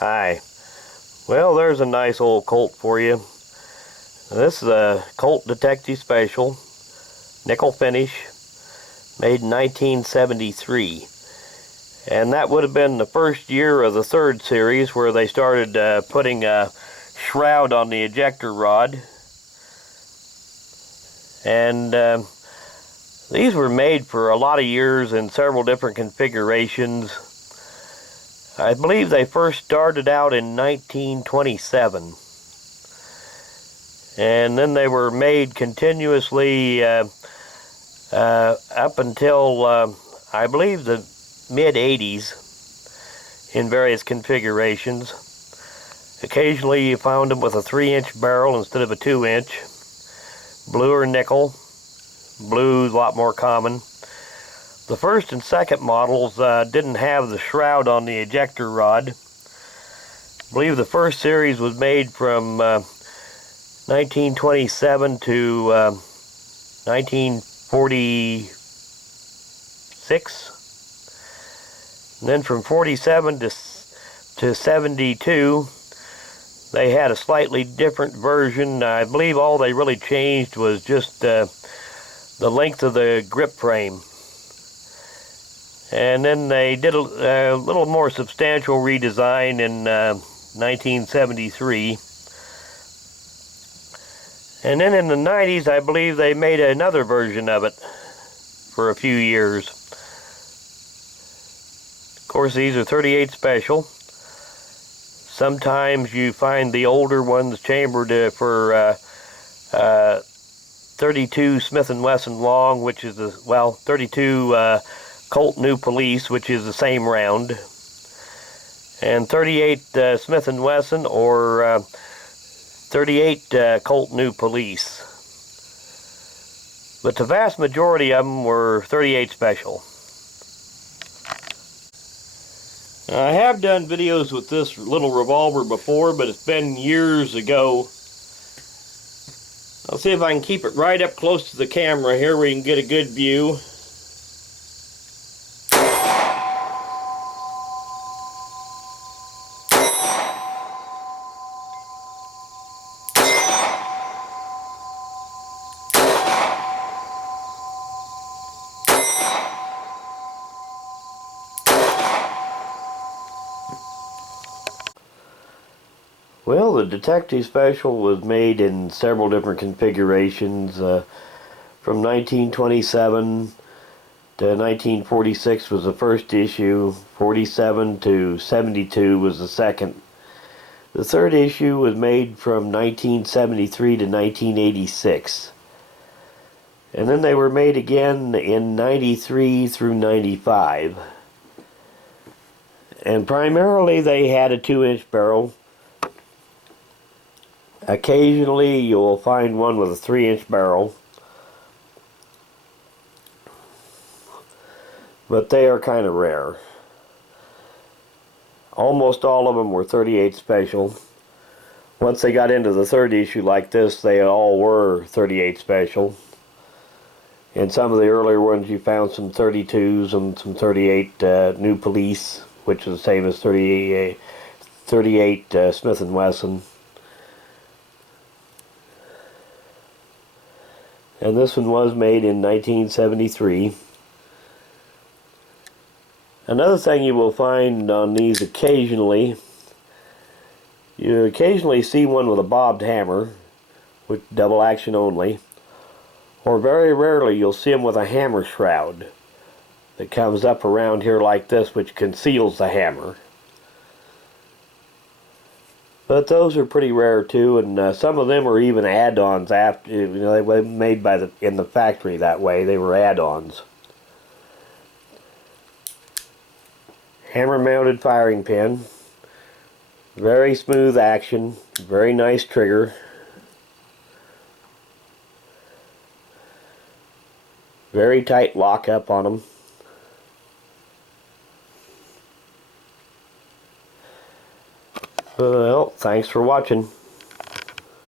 Hi. Well, there's a nice old Colt for you. This is a Colt Detective Special, nickel finish, made in 1973. And that would have been the first year of the third series where they started putting a shroud on the ejector rod. And these were made for a lot of years in several different configurations. I believe they first started out in 1927. And then they were made continuously up until I believe the mid-80s in various configurations. Occasionally you found them with a 3-inch barrel instead of a 2-inch. Blue or nickel. Blue is a lot more common. The first and second models didn't have the shroud on the ejector rod. I believe the first series was made from 1927 to 1946. And then from 47 to 72, they had a slightly different version. I believe all they really changed was just the length of the grip frame. And then they did a little more substantial redesign in 1973. And then in the 90s, I believe they made another version of it for a few years. Of course, these are 38 special. Sometimes you find the older ones chambered for 32 Smith & Wesson long, which is the, well, 32 Colt New Police, which is the same round, and 38 Smith & Wesson or 38 Colt New Police. But the vast majority of them were 38 special. Now, I have done videos with this little revolver before, but it's been years ago. I'll see if I can keep it right up close to the camera here where you can get a good view. Well, the Detective Special was made in several different configurations. From 1927 to 1946 was the first issue. 47 to 72 was the second. The third issue was made from 1973 to 1986. And then they were made again in 93 through 95. And primarily they had a 2-inch barrel. Occasionally you'll find one with a 3-inch barrel, but they are kind of rare. Almost all of them were 38 special. Once they got into the third issue like this, they all were 38 special. In some of the earlier ones you found some 32s and some 38 New Police, which is the same as 38 Smith & Wesson. And this one was made in 1973. Another thing you will find on these occasionally, you occasionally see one with a bobbed hammer, with double action only, or very rarely you'll see them with a hammer shroud that comes up around here like this, which conceals the hammer. But those are pretty rare too, and some of them are even add-ons after, you know, they were made by in the factory that way. They were add-ons. Hammer-mounted firing pin. Very smooth action. Very nice trigger. Very tight lockup on them. Well, thanks for watching.